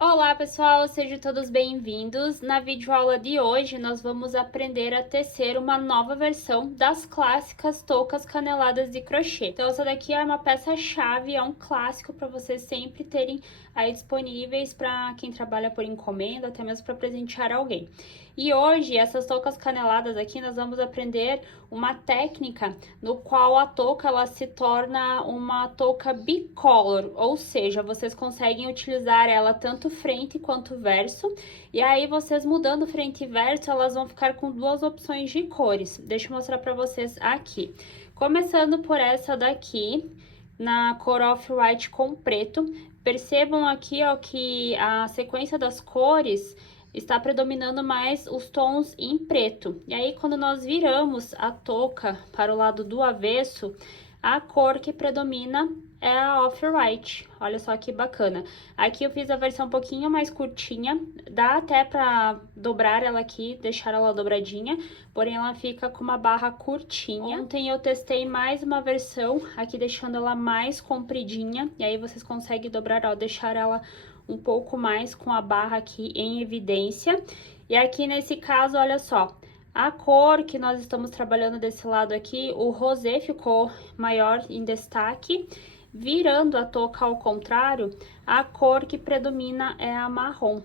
Olá pessoal, sejam todos bem-vindos. Na videoaula de hoje nós vamos aprender a tecer uma nova versão das clássicas toucas caneladas de crochê. Então essa daqui é uma peça-chave, é um clássico para vocês sempre terem aí disponíveis para quem trabalha por encomenda, até mesmo para presentear alguém. E hoje, essas toucas caneladas aqui, nós vamos aprender uma técnica no qual a touca ela se torna uma touca bicolor, ou seja, vocês conseguem utilizar ela tanto frente quanto verso, e aí vocês mudando frente e verso, elas vão ficar com duas opções de cores. Deixa eu mostrar para vocês aqui. Começando por essa daqui, na cor off-white com preto, percebam aqui, ó, que a sequência das cores está predominando mais os tons em preto. E aí, quando nós viramos a touca para o lado do avesso, a cor que predomina é a off-white. Olha só que bacana. Aqui eu fiz a versão um pouquinho mais curtinha, dá até pra dobrar ela aqui, deixar ela dobradinha, porém ela fica com uma barra curtinha. Ontem eu testei mais uma versão, aqui deixando ela mais compridinha, e aí vocês conseguem dobrar, ó, deixar ela um pouco mais com a barra aqui em evidência. E aqui nesse caso, olha só, a cor que nós estamos trabalhando desse lado aqui, o rosé ficou maior em destaque. Virando a touca ao contrário, a cor que predomina é a marrom.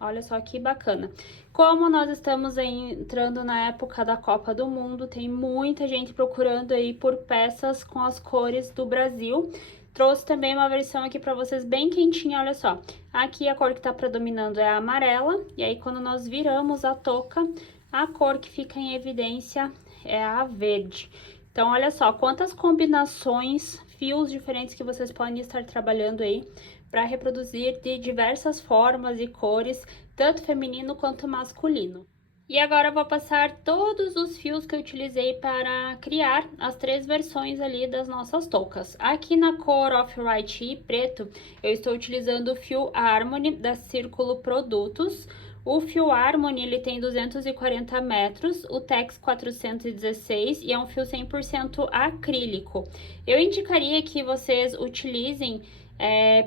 Olha só que bacana. Como nós estamos aí entrando na época da Copa do Mundo, tem muita gente procurando aí por peças com as cores do Brasil. Trouxe também uma versão aqui para vocês bem quentinha, olha só. Aqui a cor que tá predominando é a amarela, e aí quando nós viramos a touca, a cor que fica em evidência é a verde. Então, olha só, quantas combinações, fios diferentes que vocês podem estar trabalhando aí para reproduzir de diversas formas e cores, tanto feminino quanto masculino. E agora eu vou passar todos os fios que eu utilizei para criar as três versões ali das nossas toucas. Aqui na cor off-white e preto, eu estou utilizando o fio Harmony da Círculo Produtos. O fio Harmony, ele tem 240 metros, o Tex 416 e é um fio 100% acrílico. Eu indicaria que vocês utilizem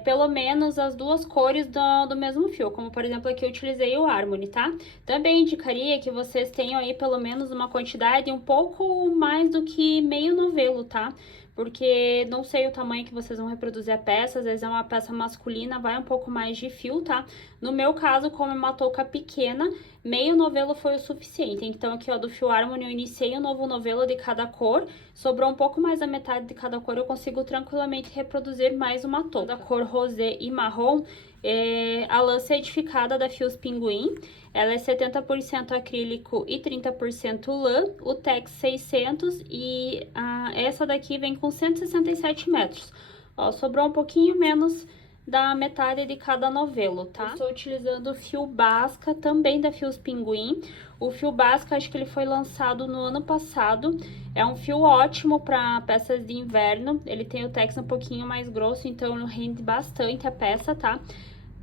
pelo menos as duas cores do mesmo fio, como por exemplo aqui eu utilizei o Harmony, tá? Também indicaria que vocês tenham aí pelo menos uma quantidade um pouco mais do que meio novelo, tá? Porque não sei o tamanho que vocês vão reproduzir a peça, às vezes é uma peça masculina, vai um pouco mais de fio, tá? No meu caso, como é uma touca pequena, meio novelo foi o suficiente. Então aqui, ó, do fio Harmony eu iniciei um novo novelo de cada cor, sobrou um pouco mais da metade de cada cor, eu consigo tranquilamente reproduzir mais uma touca. Da cor rosé e marrom, a lã certificada da Fios Pinguim, ela é 70% acrílico e 30% lã, o Tex 600 e essa daqui vem com 167 metros. Ó, sobrou um pouquinho menos da metade de cada novelo, tá? Eu estou utilizando o fio Basca, também da Fios Pinguim. O fio Basca, acho que ele foi lançado no ano passado. É um fio ótimo para peças de inverno. Ele tem o tex um pouquinho mais grosso, então rende bastante a peça, tá?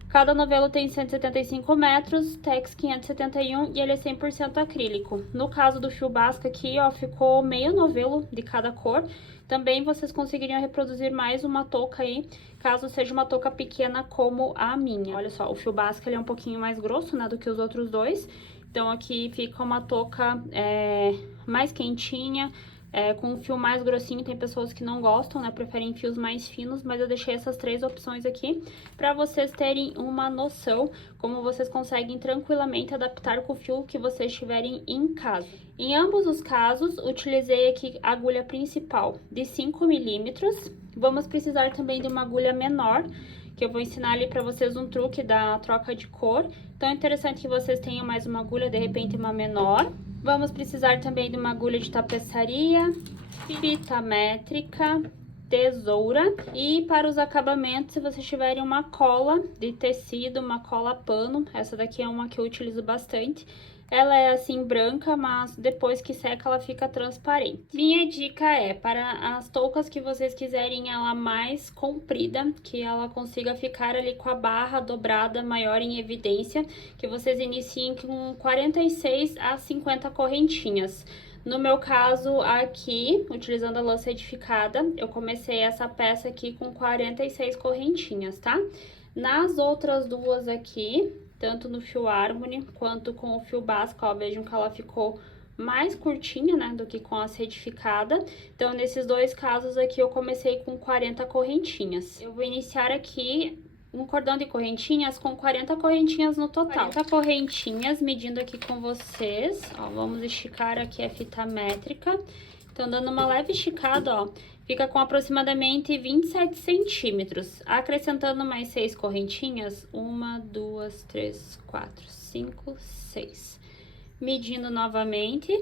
Cada novelo tem 175 metros, tex 571 e ele é 100% acrílico. No caso do fio Basca aqui, ó, ficou meio novelo de cada cor. Também vocês conseguiriam reproduzir mais uma touca aí, caso seja uma touca pequena como a minha. Olha só, o fio Basca ele é um pouquinho mais grosso, né, do que os outros dois. Então aqui fica uma touca mais quentinha, com um fio mais grossinho. Tem pessoas que não gostam, né, preferem fios mais finos, mas eu deixei essas três opções aqui para vocês terem uma noção como vocês conseguem tranquilamente adaptar com o fio que vocês tiverem em casa. Em ambos os casos, utilizei aqui a agulha principal de 5 milímetros. Vamos precisar também de uma agulha menor, que eu vou ensinar ali para vocês um truque da troca de cor. Então é interessante que vocês tenham mais uma agulha, de repente uma menor. Vamos precisar também de uma agulha de tapeçaria, fita métrica, tesoura e para os acabamentos, se vocês tiverem uma cola de tecido, uma cola pano, essa daqui é uma que eu utilizo bastante. Ela é assim branca, mas depois que seca ela fica transparente. Minha dica é, para as toucas que vocês quiserem ela mais comprida, que ela consiga ficar ali com a barra dobrada maior em evidência, que vocês iniciem com 46 a 50 correntinhas. No meu caso aqui, utilizando a lã certificada, eu comecei essa peça aqui com 46 correntinhas, tá? Nas outras duas aqui, tanto no fio Harmony quanto com o fio básico, ó, vejam que ela ficou mais curtinha, né, do que com a retificada. Então, nesses dois casos aqui, eu comecei com 40 correntinhas. Eu vou iniciar aqui um cordão de correntinhas com 40 correntinhas no total. 40 correntinhas, medindo aqui com vocês, ó, vamos esticar aqui a fita métrica. Então, dando uma leve esticada, ó, fica com aproximadamente 27 centímetros. Acrescentando mais 6 correntinhas, 1, 2, 3, 4, 5, 6. Medindo novamente,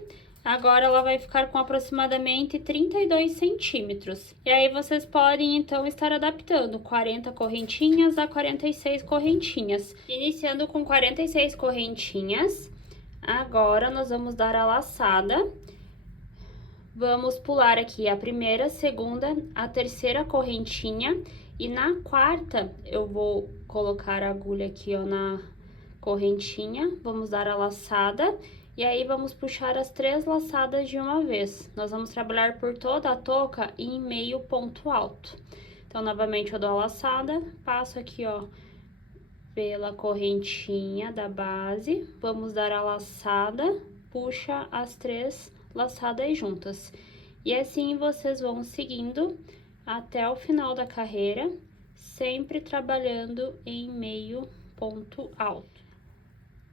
agora ela vai ficar com aproximadamente 32 centímetros. E aí, vocês podem, então, estar adaptando 40 correntinhas a 46 correntinhas. Iniciando com 46 correntinhas, agora nós vamos dar a laçada. Vamos pular aqui a primeira, segunda, a terceira correntinha. E na quarta, eu vou colocar a agulha aqui, ó, na correntinha, vamos dar a laçada e aí vamos puxar as 3 laçadas de uma vez. Nós vamos trabalhar por toda a touca em meio ponto alto. Então, novamente, eu dou a laçada, passo aqui, ó, pela correntinha da base, vamos dar a laçada, puxa as 3 laçadas juntas. E assim vocês vão seguindo até o final da carreira, sempre trabalhando em meio ponto alto.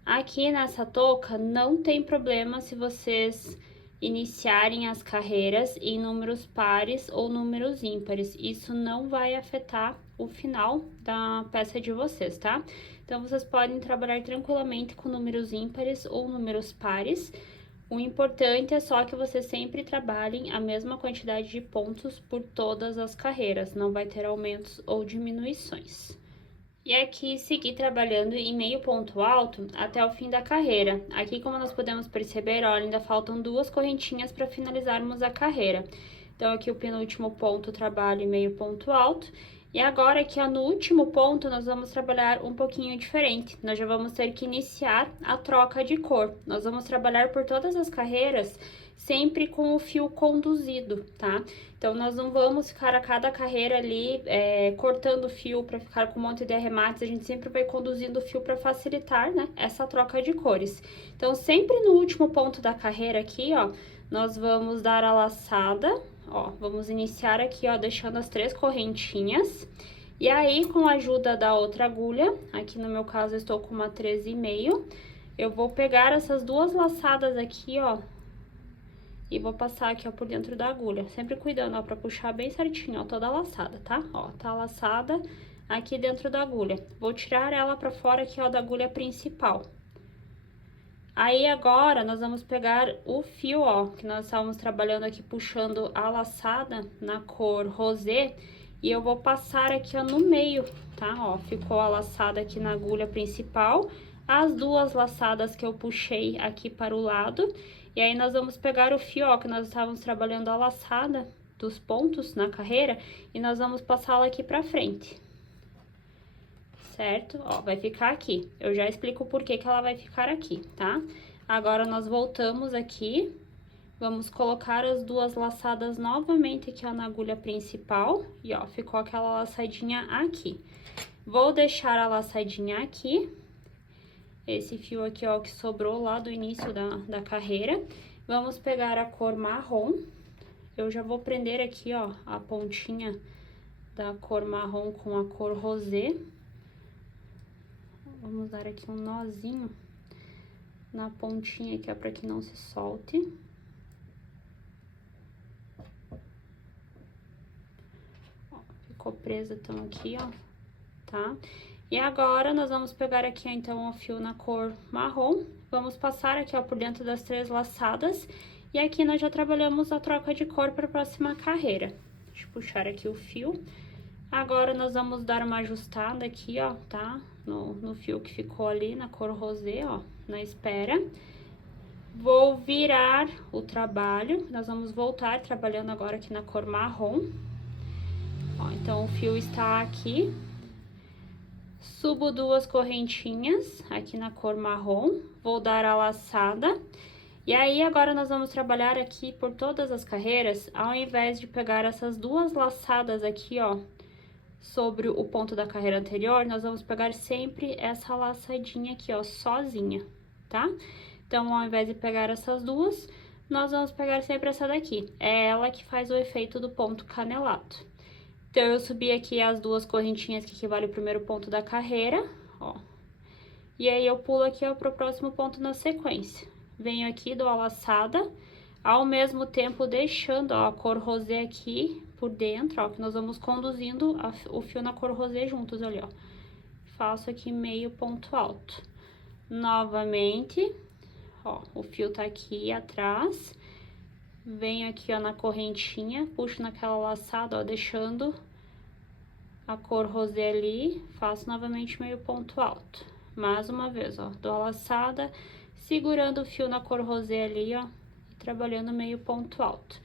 Aqui nessa touca não tem problema se vocês iniciarem as carreiras em números pares ou números ímpares. Isso não vai afetar o final da peça de vocês, tá? Então, vocês podem trabalhar tranquilamente com números ímpares ou números pares. O importante é só que vocês sempre trabalhem a mesma quantidade de pontos por todas as carreiras. Não vai ter aumentos ou diminuições. E aqui, seguir trabalhando em meio ponto alto até o fim da carreira. Aqui, como nós podemos perceber, olha, ainda faltam 2 correntinhas para finalizarmos a carreira. Então, aqui o penúltimo ponto, trabalho em meio ponto alto. E agora, aqui, ó, no último ponto, nós vamos trabalhar um pouquinho diferente. Nós já vamos ter que iniciar a troca de cor. Nós vamos trabalhar por todas as carreiras, sempre com o fio conduzido, tá? Então, nós não vamos ficar a cada carreira ali cortando o fio para ficar com um monte de arremates. A gente sempre vai conduzindo o fio para facilitar, né, essa troca de cores. Então, sempre no último ponto da carreira aqui, ó, nós vamos dar a laçada, ó, vamos iniciar aqui, ó, deixando as 3 correntinhas. E aí, com a ajuda da outra agulha, aqui no meu caso eu estou com uma 13,5, eu vou pegar essas 2 laçadas aqui, ó, e vou passar aqui, ó, por dentro da agulha. Sempre cuidando, ó, pra puxar bem certinho, ó, toda a laçada, tá? Ó, tá a laçada aqui dentro da agulha. Vou tirar ela pra fora aqui, ó, da agulha principal. Aí, agora, nós vamos pegar o fio, ó, que nós estávamos trabalhando aqui, puxando a laçada na cor rosé. E eu vou passar aqui, ó, no meio, tá? Ó, ficou a laçada aqui na agulha principal. As 2 laçadas que eu puxei aqui para o lado. E aí, nós vamos pegar o fio, ó, que nós estávamos trabalhando a laçada dos pontos na carreira, e nós vamos passá-la aqui pra frente. Certo? Ó, vai ficar aqui. Eu já explico por que que ela vai ficar aqui, tá? Agora, nós voltamos aqui, vamos colocar as 2 laçadas novamente aqui, ó, na agulha principal, e ó, ficou aquela laçadinha aqui. Vou deixar a laçadinha aqui. Esse fio aqui, ó, que sobrou lá do início da carreira. Vamos pegar a cor marrom. Eu já vou prender aqui, ó, a pontinha da cor marrom com a cor rosé. Vamos dar aqui um nozinho na pontinha aqui, ó, pra que não se solte. Ó, ficou presa então aqui, ó, tá? E agora, nós vamos pegar aqui, ó, então, o fio na cor marrom. Vamos passar aqui, ó, por dentro das 3 laçadas. E aqui nós já trabalhamos a troca de cor para a próxima carreira. Deixa eu puxar aqui o fio. Agora, nós vamos dar uma ajustada aqui, ó, tá? No fio que ficou ali, na cor rosé, ó, na espera. Vou virar o trabalho. Nós vamos voltar trabalhando agora aqui na cor marrom. Ó, então, o fio está aqui. Subo 2 correntinhas aqui na cor marrom, vou dar a laçada. E aí, agora nós vamos trabalhar aqui por todas as carreiras, ao invés de pegar essas 2 laçadas aqui, ó, sobre o ponto da carreira anterior, nós vamos pegar sempre essa laçadinha aqui, ó, sozinha, tá? Então, ao invés de pegar essas duas, nós vamos pegar sempre essa daqui. É ela que faz o efeito do ponto canelado. Então, eu subi aqui as duas correntinhas que equivalem ao primeiro ponto da carreira, ó. E aí, eu pulo aqui, ó, pro próximo ponto na sequência. Venho aqui, dou a laçada, ao mesmo tempo deixando, ó, a cor rosé aqui por dentro, ó, que nós vamos conduzindo o fio na cor rosé juntos ali, ó. Faço aqui meio ponto alto. Novamente, ó, o fio tá aqui atrás. Venho aqui, ó, na correntinha, puxo naquela laçada, ó, deixando a cor rosé ali, faço novamente meio ponto alto. Mais uma vez, ó, dou a laçada, segurando o fio na cor rosé ali, ó, e trabalhando meio ponto alto.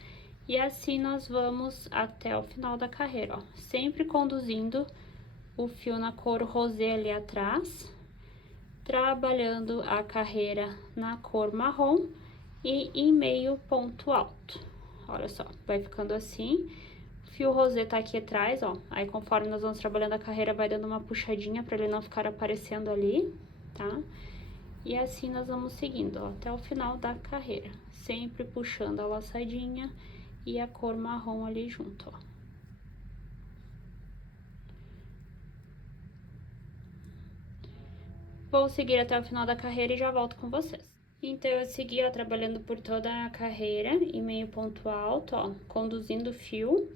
E assim nós vamos até o final da carreira, ó, sempre conduzindo o fio na cor rosé ali atrás, trabalhando a carreira na cor marrom e em meio ponto alto. Olha só, vai ficando assim. O fio rosé tá aqui atrás, ó, aí conforme nós vamos trabalhando a carreira, vai dando uma puxadinha pra ele não ficar aparecendo ali, tá? E assim nós vamos seguindo, ó, até o final da carreira, sempre puxando a laçadinha e a cor marrom ali junto, ó. Vou seguir até o final da carreira e já volto com vocês. Então, eu segui, ó, trabalhando por toda a carreira em meio ponto alto, ó, conduzindo o fio.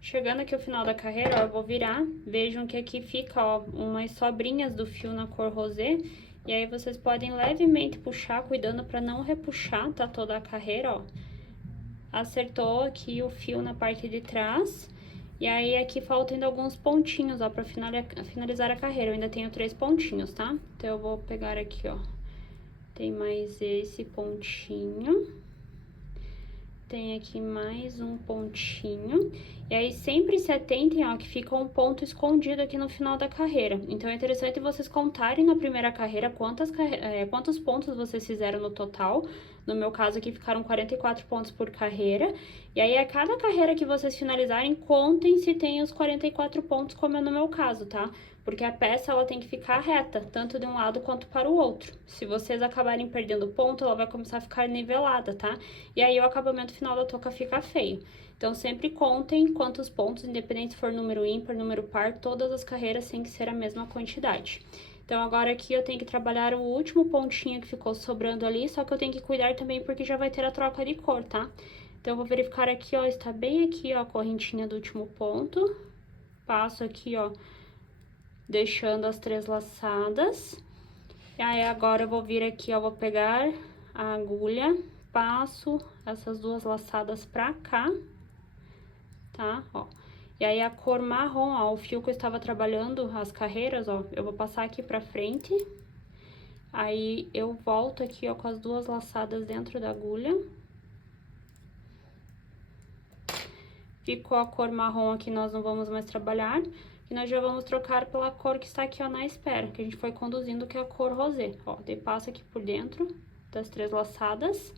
Chegando aqui ao final da carreira, ó, eu vou virar. Vejam que aqui fica, ó, umas sobrinhas do fio na cor rosé. E aí, vocês podem levemente puxar, cuidando pra não repuxar, tá, toda a carreira, ó. Acertou aqui o fio na parte de trás. E aí, aqui faltam ainda alguns pontinhos, ó, pra finalizar a carreira. Eu ainda tenho 3 pontinhos, tá? Então, eu vou pegar aqui, ó. Tem mais esse pontinho. Tem aqui mais um pontinho. E aí, sempre se atentem, ó, que fica um ponto escondido aqui no final da carreira. Então, é interessante vocês contarem na primeira carreira quantos pontos vocês fizeram no total. No meu caso aqui, ficaram 44 pontos por carreira. E aí, a cada carreira que vocês finalizarem, contem se tem os 44 pontos, como é no meu caso, tá? Porque a peça, ela tem que ficar reta, tanto de um lado quanto para o outro. Se vocês acabarem perdendo ponto, ela vai começar a ficar nivelada, tá? E aí, o acabamento final da touca fica feio. Então, sempre contem quantos pontos, independente se for número ímpar, número par, todas as carreiras têm que ser a mesma quantidade. Então, agora aqui eu tenho que trabalhar o último pontinho que ficou sobrando ali, só que eu tenho que cuidar também porque já vai ter a troca de cor, tá? Então, eu vou verificar aqui, ó, está bem aqui, ó, a correntinha do último ponto. Passo aqui, ó, deixando as 3 laçadas. E aí, agora eu vou vir aqui, ó, vou pegar a agulha, passo essas 2 laçadas pra cá, tá? Ó. E aí, a cor marrom, ó, o fio que eu estava trabalhando, as carreiras, ó, eu vou passar aqui pra frente. Aí, eu volto aqui, ó, com as 2 laçadas dentro da agulha. Ficou a cor marrom aqui, nós não vamos mais trabalhar. E nós já vamos trocar pela cor que está aqui, ó, na espera, que a gente foi conduzindo, que é a cor rosé. Ó, daí passo aqui por dentro das 3 laçadas.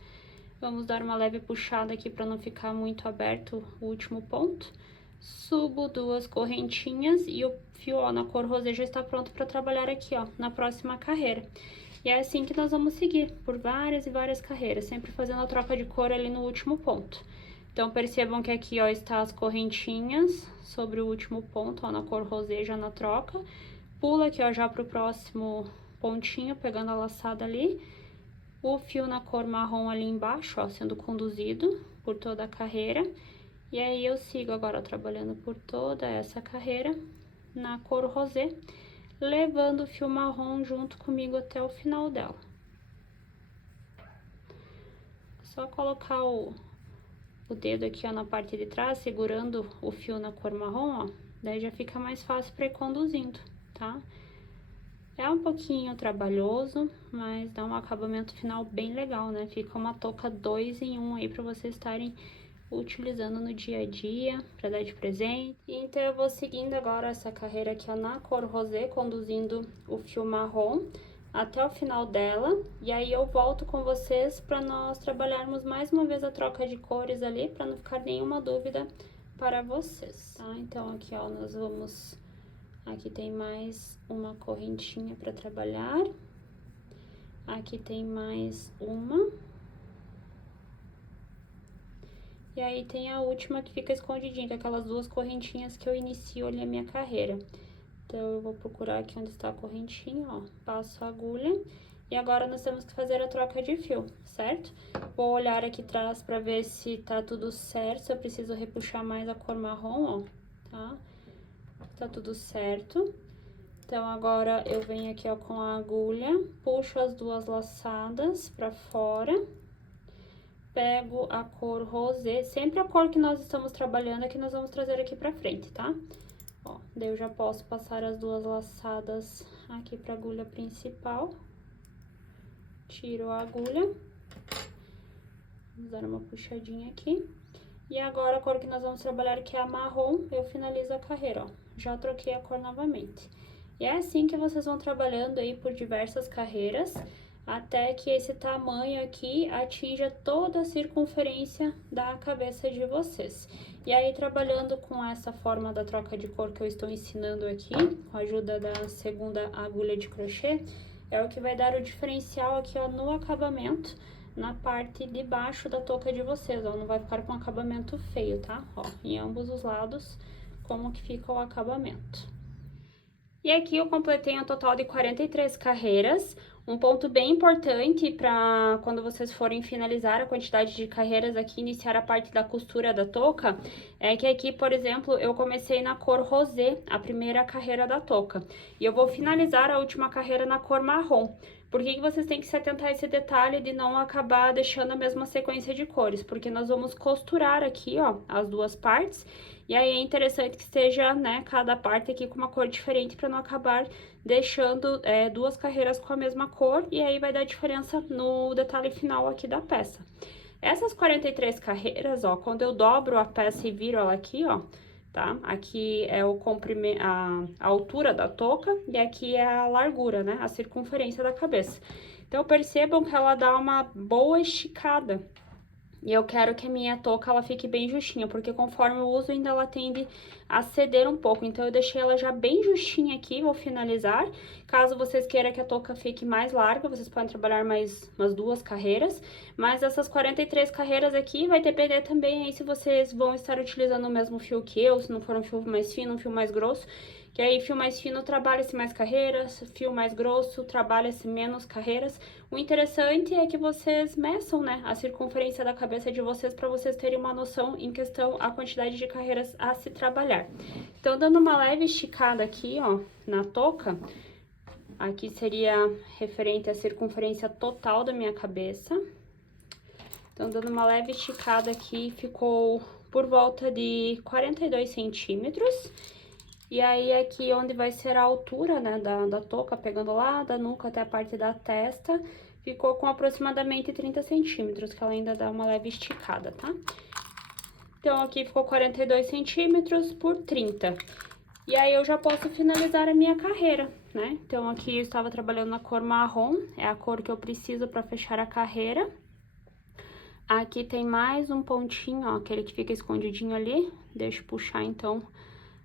Vamos dar uma leve puxada aqui para não ficar muito aberto o último ponto. Subo 2 correntinhas e o fio, ó, na cor rosé já está pronto para trabalhar aqui, ó, na próxima carreira. E é assim que nós vamos seguir, por várias e várias carreiras, sempre fazendo a troca de cor ali no último ponto. Então, percebam que aqui, ó, está as correntinhas sobre o último ponto, ó, na cor rosé já na troca. Pula aqui, ó, já pro próximo pontinho, pegando a laçada ali. O fio na cor marrom ali embaixo, ó, sendo conduzido por toda a carreira. E aí, eu sigo agora trabalhando por toda essa carreira na cor rosé, levando o fio marrom junto comigo até o final dela. Só colocar o dedo aqui, ó, na parte de trás, segurando o fio na cor marrom, ó, daí já fica mais fácil pra ir conduzindo, tá? É um pouquinho trabalhoso, mas dá um acabamento final bem legal, né? Fica uma touca 2 em 1 aí pra vocês estarem utilizando no dia a dia, pra dar de presente. Então, eu vou seguindo agora essa carreira aqui, ó, na cor rosé, conduzindo o fio marrom até o final dela, e aí eu volto com vocês para nós trabalharmos mais uma vez a troca de cores ali, para não ficar nenhuma dúvida para vocês, tá? Então, aqui, ó, nós vamos Aqui tem mais uma correntinha pra trabalhar. Aqui tem mais uma. E aí tem a última que fica escondidinha, que é aquelas duas correntinhas que eu inicio ali a minha carreira. Então, eu vou procurar aqui onde está a correntinha, ó. Passo a agulha. E agora, nós temos que fazer a troca de fio, certo? Vou olhar aqui atrás pra ver se tá tudo certo, se eu preciso repuxar mais a cor marrom, ó, tá? Tá tudo certo. Então, agora, eu venho aqui, ó, com a agulha, puxo as duas laçadas pra fora. Pego a cor rosé, sempre a cor que nós estamos trabalhando é que nós vamos trazer aqui pra frente, tá? Ó, daí eu já posso passar as duas laçadas aqui pra agulha principal. Tiro a agulha. Vamos dar uma puxadinha aqui. E agora a cor que nós vamos trabalhar, que é a marrom, eu finalizo a carreira, ó. Já troquei a cor novamente. E é assim que vocês vão trabalhando aí por diversas carreiras, até que esse tamanho aqui atinja toda a circunferência da cabeça de vocês. E aí, trabalhando com essa forma da troca de cor que eu estou ensinando aqui, com a ajuda da segunda agulha de crochê, é o que vai dar o diferencial aqui, ó, no acabamento, na parte de baixo da touca de vocês, ó, não vai ficar com acabamento feio, tá? Ó, em ambos os lados, como que fica o acabamento. E aqui eu completei um total de 43 carreiras. Um ponto bem importante para quando vocês forem finalizar a quantidade de carreiras aqui, iniciar a parte da costura da touca, é que aqui, por exemplo, eu comecei na cor rosé, a primeira carreira da touca. E eu vou finalizar a última carreira na cor marrom. Por que vocês têm que se atentar a esse detalhe de não acabar deixando a mesma sequência de cores? Porque nós vamos costurar aqui, ó, as duas partes. E aí é interessante que esteja, né, cada parte aqui com uma cor diferente para não acabar deixando duas carreiras com a mesma cor. E aí vai dar diferença no detalhe final aqui da peça. Essas 43 carreiras, ó, quando eu dobro a peça e viro ela aqui, ó, tá? Aqui é o comprimento, a altura da touca e aqui é a largura, né? A circunferência da cabeça. Então, percebam que ela dá uma boa esticada. E eu quero que a minha touca, ela fique bem justinha, porque conforme eu uso, ainda ela tende a ceder um pouco. Então, eu deixei ela já bem justinha aqui, vou finalizar. Caso vocês queiram que a touca fique mais larga, vocês podem trabalhar mais umas duas carreiras. Mas essas 43 carreiras aqui, vai depender também aí se vocês vão estar utilizando o mesmo fio que eu, se não for um fio mais fino, um fio mais grosso. Que aí, fio mais fino trabalha-se mais carreiras, fio mais grosso trabalha-se menos carreiras. O interessante é que vocês meçam, né, a circunferência da cabeça de vocês para vocês terem uma noção em questão a quantidade de carreiras a se trabalhar. Então, dando uma leve esticada aqui, ó, na touca, aqui seria referente à circunferência total da minha cabeça. Então, dando uma leve esticada aqui, ficou por volta de 42 centímetros. E aí, aqui onde vai ser a altura, né, da touca, pegando lá da nuca até a parte da testa, ficou com aproximadamente 30 centímetros, que ela ainda dá uma leve esticada, tá? Então, aqui ficou 42 centímetros por 30. E aí, eu já posso finalizar a minha carreira, né? Então, aqui eu estava trabalhando na cor marrom, é a cor que eu preciso para fechar a carreira. Aqui tem mais um pontinho, ó, aquele que fica escondidinho ali. Deixa eu puxar, então,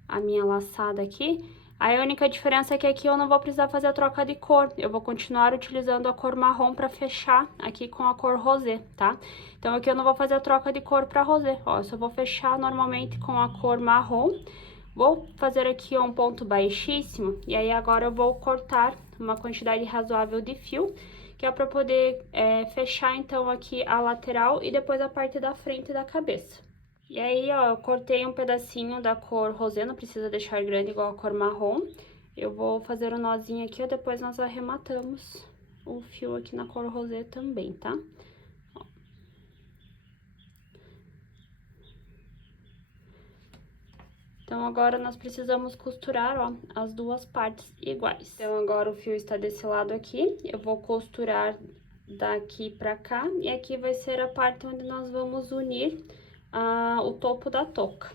a minha laçada aqui. Aí, a única diferença é que aqui eu não vou precisar fazer a troca de cor. Eu vou continuar utilizando a cor marrom pra fechar aqui com a cor rosé, tá? Então, aqui eu não vou fazer a troca de cor pra rosé, ó. Eu só vou fechar normalmente com a cor marrom. Vou fazer aqui, ó, um ponto baixíssimo. E aí, agora eu vou cortar uma quantidade razoável de fio, que é pra poder fechar, então, aqui a lateral e depois a parte da frente da cabeça. E aí, ó, eu cortei um pedacinho da cor rosé, não precisa deixar grande igual a cor marrom. Eu vou fazer um nozinho aqui, ó, depois nós arrematamos o fio aqui na cor rosé também, tá? Ó. Então, agora nós precisamos costurar, ó, as duas partes iguais. Então, agora o fio está desse lado aqui, eu vou costurar daqui pra cá, e aqui vai ser a parte onde nós vamos unir o topo da touca.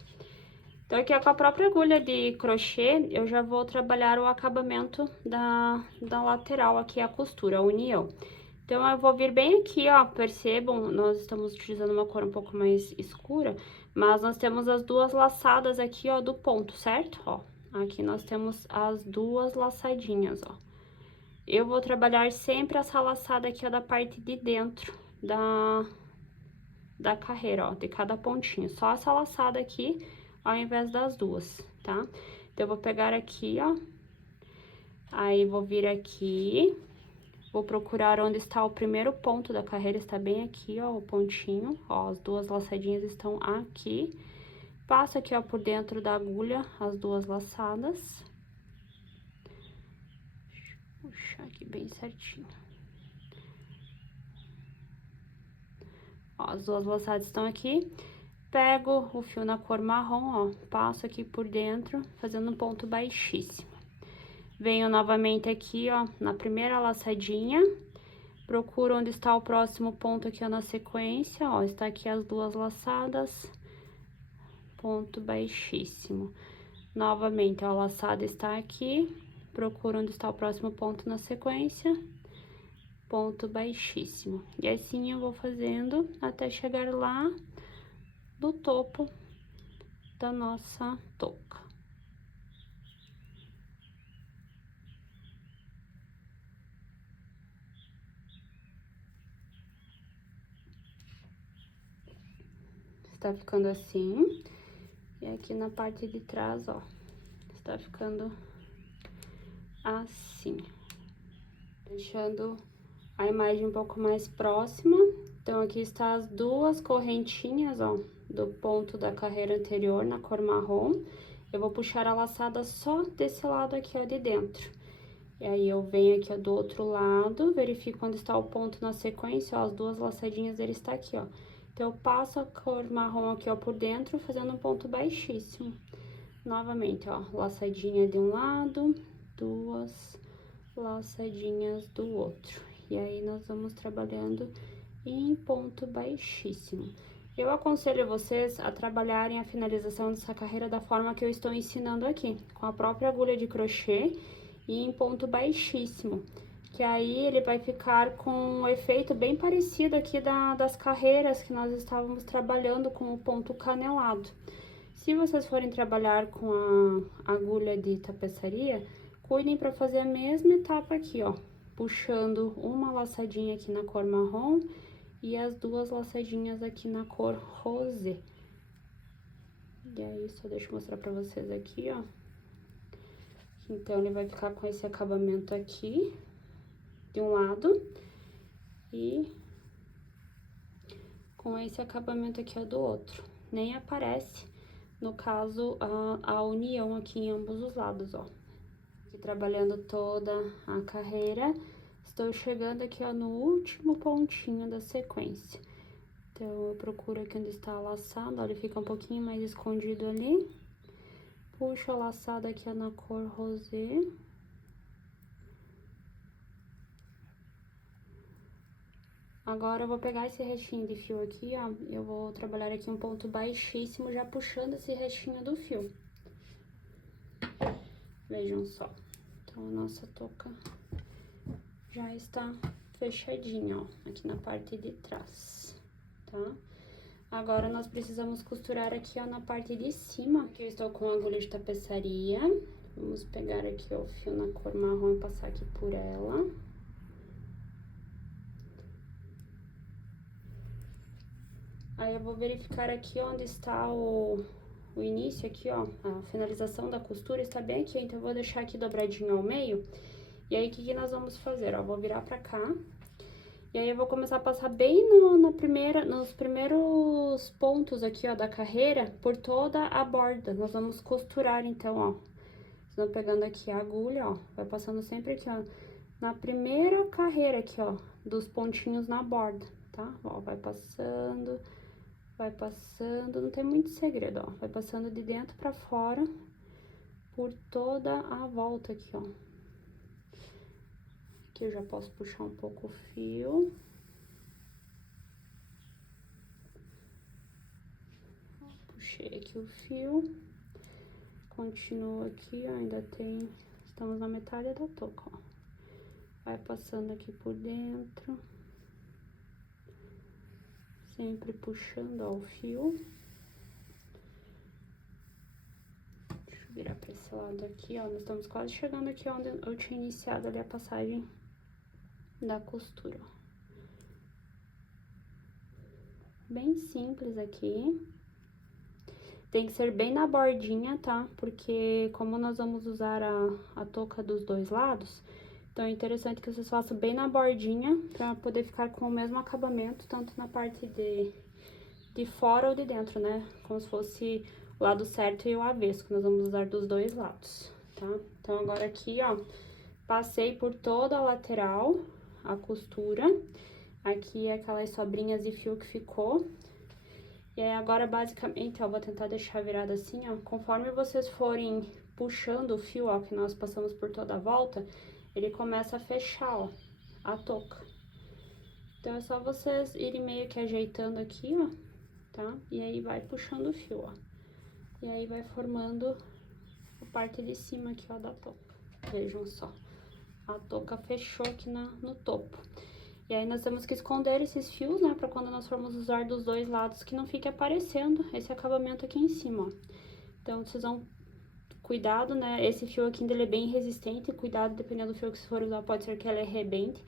Então, aqui ó, com a própria agulha de crochê, eu já vou trabalhar o acabamento da lateral aqui, a costura, a união. Então, eu vou vir bem aqui, ó, percebam, nós estamos utilizando uma cor um pouco mais escura, mas nós temos as duas laçadas aqui, ó, do ponto, certo? Ó, Aqui nós temos as duas laçadinhas, ó. Eu vou trabalhar sempre essa laçada aqui, ó, da parte de dentro da carreira, ó, de cada pontinho. Só essa laçada aqui, ao invés das duas, tá? Então, eu vou pegar aqui, ó. Aí, vou vir aqui, vou procurar onde está o primeiro ponto da carreira, está bem aqui, ó, o pontinho. Ó, as duas laçadinhas estão aqui. Passo aqui, ó, por dentro da agulha, as duas laçadas. Vou puxar aqui bem certinho. Ó, as duas laçadas estão aqui. Pego o fio na cor marrom, ó, passo aqui por dentro, fazendo um ponto baixíssimo. Venho novamente aqui, ó, na primeira laçadinha, procuro onde está o próximo ponto aqui, ó, na sequência, ó, está aqui as duas laçadas, ponto baixíssimo. Novamente, ó, a laçada está aqui, procuro onde está o próximo ponto na sequência, ponto baixíssimo. E assim eu vou fazendo até chegar lá do topo da nossa touca. Está ficando assim. E aqui na parte de trás, ó, está ficando assim. Deixando a imagem um pouco mais próxima. Então, aqui está as duas correntinhas, ó, do ponto da carreira anterior na cor marrom. Eu vou puxar a laçada só desse lado aqui, ó, de dentro. E aí, eu venho aqui, ó, do outro lado, verifico onde está o ponto na sequência, ó, as duas laçadinhas dele está aqui, ó. Então, eu passo a cor marrom aqui, ó, por dentro, fazendo um ponto baixíssimo. Novamente, ó, laçadinha de um lado, duas laçadinhas do outro. E aí, nós vamos trabalhando em ponto baixíssimo. Eu aconselho vocês a trabalharem a finalização dessa carreira da forma que eu estou ensinando aqui, com a própria agulha de crochê e em ponto baixíssimo. Que aí ele vai ficar com um efeito bem parecido aqui das carreiras que nós estávamos trabalhando com o ponto canelado. Se vocês forem trabalhar com a agulha de tapeçaria, cuidem para fazer a mesma etapa aqui, ó. Puxando uma laçadinha aqui na cor marrom e as duas laçadinhas aqui na cor rosé. E aí, só deixa eu mostrar pra vocês aqui, ó. Então, ele vai ficar com esse acabamento aqui, de um lado, e com esse acabamento aqui, ó, do outro. Nem aparece, no caso, a união aqui em ambos os lados, ó. Aqui trabalhando toda a carreira, estou chegando aqui, ó, no último pontinho da sequência. Então, eu procuro aqui onde está a laçada, ó, ele fica um pouquinho mais escondido ali. Puxo a laçada aqui, ó, na cor rosé. Agora, eu vou pegar esse restinho de fio aqui, ó, eu vou trabalhar aqui um ponto baixíssimo, já puxando esse restinho do fio. Vejam só. Então, a nossa touca já está fechadinha, ó, aqui na parte de trás, tá? Agora, nós precisamos costurar aqui, ó, na parte de cima, que eu estou com a agulha de tapeçaria. Vamos pegar aqui, ó, o fio na cor marrom e passar aqui por ela. Aí, eu vou verificar aqui onde está o início aqui, ó, a finalização da costura está bem aqui, então eu vou deixar aqui dobradinho ao meio. E aí, o que nós vamos fazer, ó, vou virar pra cá. E aí, eu vou começar a passar bem nos primeiros pontos aqui, ó, da carreira, por toda a borda. Nós vamos costurar, então, ó. Vocês vão pegando aqui a agulha, ó, vai passando sempre aqui, ó, na primeira carreira aqui, ó, dos pontinhos na borda, tá? Ó, vai passando, não tem muito segredo, ó. Vai passando de dentro pra fora, por toda a volta aqui, ó. Aqui eu já posso puxar um pouco o fio. Puxei aqui o fio. Continuo aqui, ó, ainda tem... Estamos na metade da touca, ó. Vai passando aqui por dentro. Sempre puxando, ó, o fio. Deixa eu virar pra esse lado aqui, ó. Nós estamos quase chegando aqui onde eu tinha iniciado ali a passagem da costura, ó. Bem simples aqui. Tem que ser bem na bordinha, tá? Porque como nós vamos usar a touca dos dois lados, então é interessante que vocês façam bem na bordinha, pra poder ficar com o mesmo acabamento, tanto na parte de fora ou de dentro, né? Como se fosse o lado certo e o avesso, que nós vamos usar dos dois lados, tá? Então, agora aqui, ó, passei por toda a lateral a costura. Aqui é aquelas sobrinhas de fio que ficou. E aí, agora, basicamente, ó, vou tentar deixar virado assim, ó. Conforme vocês forem puxando o fio, ó, que nós passamos por toda a volta, ele começa a fechar, ó, a touca. Então, é só vocês irem meio que ajeitando aqui, ó, tá? E aí, vai puxando o fio, ó. E aí, vai formando a parte de cima aqui, ó, da touca. Vejam só. A touca fechou aqui no topo. E aí, nós temos que esconder esses fios, né, pra quando nós formos usar dos dois lados, que não fique aparecendo esse acabamento aqui em cima, ó. Então, vocês vão... Cuidado, né, esse fio aqui ainda ele é bem resistente, cuidado, dependendo do fio que vocês forem usar, pode ser que ele arrebente.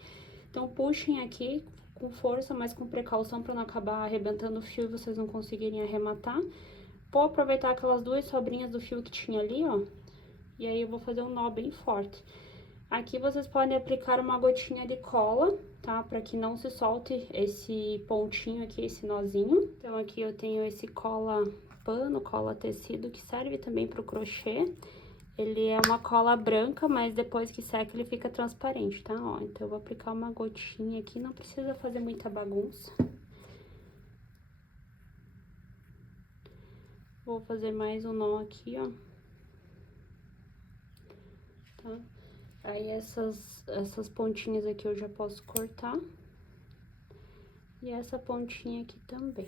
Então, puxem aqui com força, mas com precaução pra não acabar arrebentando o fio e vocês não conseguirem arrematar. Vou aproveitar aquelas duas sobrinhas do fio que tinha ali, ó, e aí eu vou fazer um nó bem forte. Aqui vocês podem aplicar uma gotinha de cola, tá? Pra que não se solte esse pontinho aqui, esse nozinho. Então, aqui eu tenho esse cola pano, cola tecido, que serve também pro crochê. Ele é uma cola branca, mas depois que seca ele fica transparente, tá? Ó, então eu vou aplicar uma gotinha aqui, não precisa fazer muita bagunça. Vou fazer mais um nó aqui, ó. Tá? Aí, essas pontinhas aqui eu já posso cortar. E essa pontinha aqui também.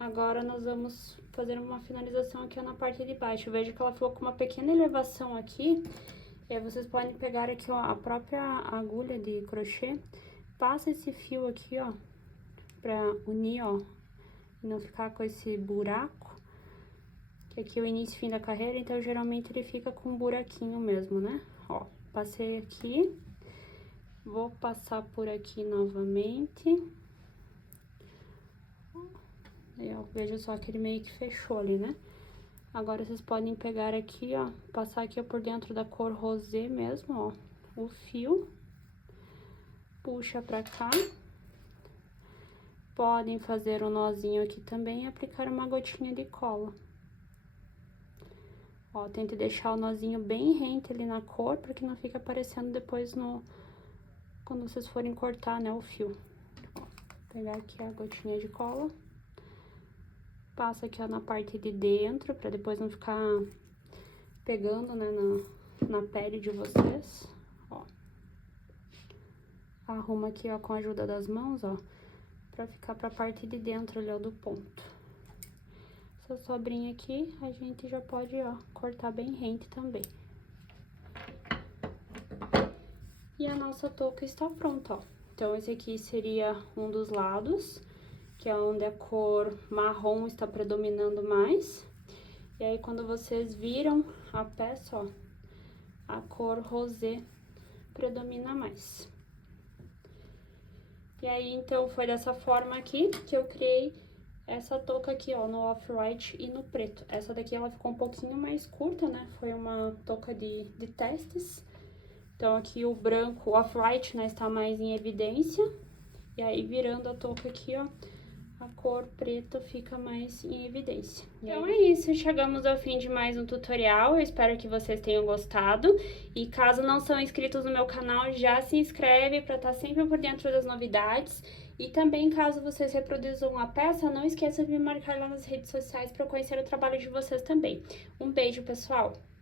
Agora, nós vamos fazer uma finalização aqui, ó, na parte de baixo. Eu vejo que ela ficou com uma pequena elevação aqui. E aí, vocês podem pegar aqui, ó, a própria agulha de crochê. Passa esse fio aqui, ó, pra unir, ó, e não ficar com esse buraco. Aqui é o início e fim da carreira, então geralmente ele fica com um buraquinho mesmo, né? Ó, passei aqui, vou passar por aqui novamente. Aí, ó, veja só que ele meio que fechou ali, né? Agora, vocês podem pegar aqui, ó, passar aqui ó, por dentro da cor rosé mesmo, ó, o fio. Puxa pra cá. Podem fazer um nozinho aqui também e aplicar uma gotinha de cola. Ó, tente deixar o nozinho bem rente ali na cor, para que não fique aparecendo depois quando vocês forem cortar, né, o fio. Ó, pegar aqui a gotinha de cola. Passa aqui, ó, na parte de dentro, para depois não ficar pegando, né, na pele de vocês. Ó. Arruma aqui, ó, com a ajuda das mãos, ó, pra ficar pra parte de dentro ali, ó, do ponto. Essa sobrinha aqui, a gente já pode, ó, cortar bem rente também. E a nossa touca está pronta, ó. Então, esse aqui seria um dos lados, que é onde a cor marrom está predominando mais. E aí, quando vocês viram a peça, ó, a cor rosé predomina mais. E aí, então, foi dessa forma aqui que eu criei essa touca aqui, ó, no off-white e no preto. Essa daqui, ela ficou um pouquinho mais curta, né? Foi uma touca de testes. Então, aqui o branco, o off-white, né, está mais em evidência. E aí, virando a touca aqui, ó, a cor preta fica mais em evidência. Então é isso, chegamos ao fim de mais um tutorial, eu espero que vocês tenham gostado. E caso não são inscritos no meu canal, já se inscreve para estar sempre por dentro das novidades. E também, caso vocês reproduzam a peça, não esqueça de me marcar lá nas redes sociais para eu conhecer o trabalho de vocês também. Um beijo, pessoal!